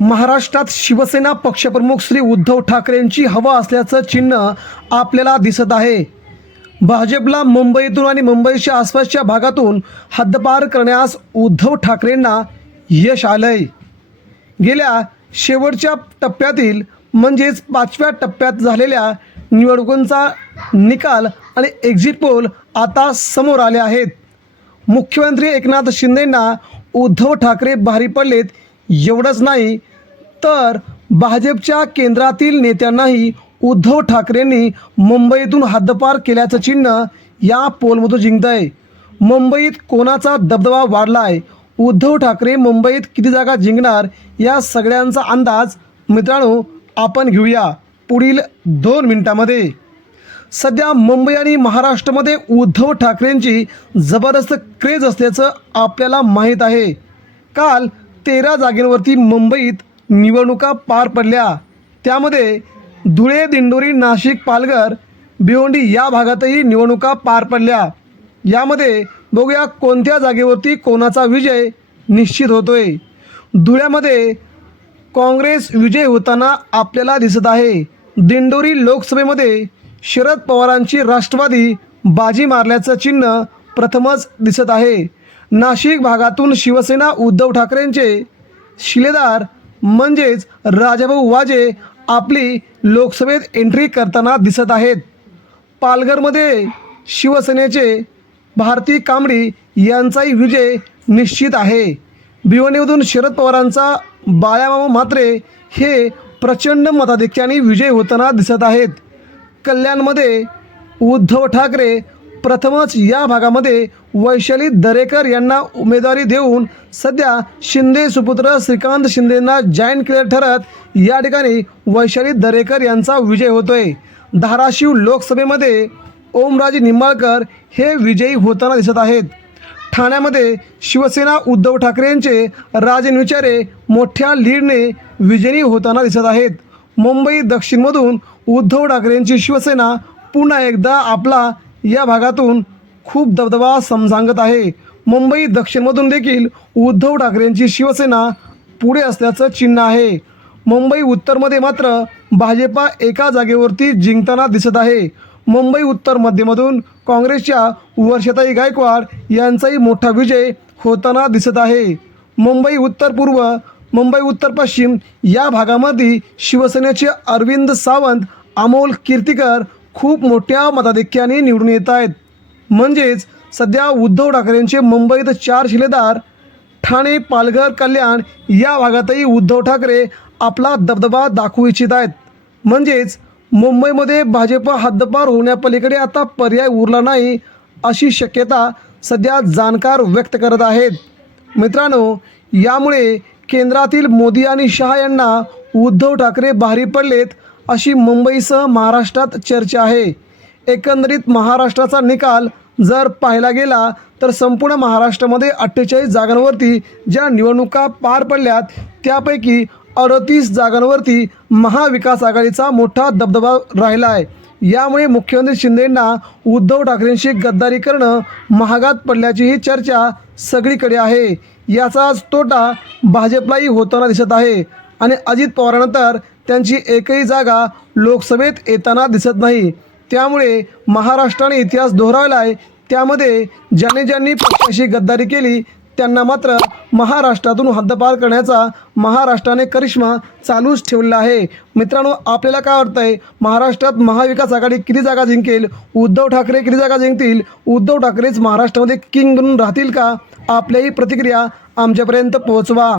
महाराष्ट्रात शिवसेना पक्षप्रमुख श्री उद्धव ठाकरेंची हवा असल्याचं चिन्ह आपल्याला दिसत आहे. भाजपला मुंबईतून आणि मुंबईच्या आसपासच्या भागातून हद्दपार करण्यास उद्धव ठाकरेंना यश आलंय. गेल्या शेवटच्या टप्प्यातील म्हणजेच पाचव्या टप्प्यात झालेल्या निवडणुकांचा निकाल आणि एक्झिट पोल आता समोर आले आहेत. मुख्यमंत्री एकनाथ शिंदेंना उद्धव ठाकरे भारी पडलेत एवढंच नाही तर भाजपच्या केंद्रातील नेत्यांनाही उद्धव ठाकरेंनी मुंबईतून हद्दपार केल्याचं चिन्ह या पोलमधून जिंकत आहे मुंबईत कोणाचा दबदबा वाढला आहे उद्धव ठाकरे मुंबईत किती जागा जिंकणार? या सगळ्यांचा अंदाज मित्रांनो आपण घेऊया पुढील दोन मिनिटामध्ये. सध्या मुंबई आणि महाराष्ट्रामध्ये उद्धव ठाकरेंची जबरदस्त क्रेज असल्याचं आपल्याला माहीत आहे. काल तेरा जागेवरती मुंबईत निवडणुका पार पडल्या. त्यामध्ये धुळे दिंडोरी नाशिक पालघर भिवंडी या भागातही निवडणुका पार पडल्या. यामध्ये बघूया कोणत्या जागेवरती कोणाचा विजय निश्चित होतोय. धुळ्यामध्ये काँग्रेस विजय होताना आपल्याला दिसत आहे. दिंडोरी लोकसभेमध्ये शरद पवारांची राष्ट्रवादी बाजी मारल्याचं चिन्ह प्रथमच दिसत आहे. नाशिक भागातून शिवसेना उद्धव ठाकरेंचे शिलेदार म्हणजेच राजाभाऊ वाजे आपली लोकसभेत एंट्री करताना दिसत आहेत. पालघरमध्ये शिवसेनेचे भारती कांबडी यांचाही विजय निश्चित आहे. भिवणीमधून शरद पवारांचा बाळामामा म्हात्रे हे प्रचंड मताधिक्याने विजय होताना दिसत आहेत. कल्याणमध्ये उद्धव ठाकरे प्रथमच या भागामध्ये वैशाली दरेकर यांना उमेदवारी देऊन सध्या शिंदे सुपुत्र श्रीकांत शिंदेंना जॉईन केलं ठरत या ठिकाणी वैशाली दरेकर यांचा विजय होतोय. धाराशिव लोकसभेमध्ये ओमराजे निंबाळकर हे विजयी होताना दिसत आहेत. ठाण्यामध्ये शिवसेना उद्धव ठाकरेंचे राजन विचारे मोठ्या लीडने विजयी होताना दिसत आहेत. मुंबई दक्षिणमधून उद्धव ठाकरेंची शिवसेना पुन्हा एकदा आपला या भागातून खूप दबदबा समजांगत आहे. मुंबई दक्षिणमधून देखील उद्धव ठाकरेंची शिवसेना पुढे असल्याचं चिन्ह आहे. मुंबई उत्तरमध्ये मात्र भाजपा एका जागेवरती जिंकताना दिसत आहे. मुंबई उत्तर मध्यमधून काँग्रेसच्या वर्षताई गायकवाड यांचाही मोठा विजय होताना दिसत आहे. मुंबई उत्तर पूर्व मुंबई उत्तर पश्चिम या भागामध्ये शिवसेनेचे अरविंद सावंत अमोल कीर्तिकर खूप मोठ्या मताधिक्याने निवडून येत आहेत. म्हणजेच सध्या उद्धव ठाकरेंचे मुंबईत चार शिलेदार ठाणे पालघर कल्याण या भागातही उद्धव ठाकरे आपला दबदबा दाखवू इच्छित आहेत. म्हणजेच मुंबईमध्ये भाजप हद्दपार होण्यापलीकडे आता पर्याय उरला नाही अशी शक्यता सध्या जाणकार व्यक्त करत आहेत. मित्रांनो यामुळे केंद्रातील मोदी आणि शहा यांना उद्धव ठाकरे भारी पडलेत अशी मुंबईसह महाराष्ट्रात चर्चा आहे. एकंदरीत महाराष्ट्राचा निकाल जर पाहायला गेला तर संपूर्ण महाराष्ट्रामध्ये अठ्ठेचाळीस जागांवरती ज्या निवडणुका पार पडल्यात त्यापैकी अडतीस जागांवरती महाविकास आघाडीचा मोठा दबदबा राहिला आहे. यामुळे मुख्यमंत्री शिंदेंना उद्धव ठाकरेंशी गद्दारी करणं महागात पडल्याचीही चर्चा सगळीकडे आहे. याचाच तोटा भाजपलाही होताना दिसत आहे. आणि अजित पवारानंतर त्यांची एकही जागा लोकसभेत येताना दिसत नाही. त्यामुळे महाराष्ट्राने इतिहास दोहरावला आहे. त्यामध्ये ज्यांनी ज्यांनी पक्षाशी गद्दारी केली त्यांना मात्र महाराष्ट्रातून हद्दपार करण्याचा महाराष्ट्राने करिश्मा चालूच ठेवलेला आहे. मित्रांनो आपल्याला काय वाटतंय? महाराष्ट्रात महाविकास आघाडी किती जागा जिंकेल? उद्धव ठाकरे किती जागा जिंकतील? उद्धव ठाकरेच महाराष्ट्रामध्ये किंग बनून राहतील का? आपल्याही प्रतिक्रिया आमच्यापर्यंत पोहोचवा.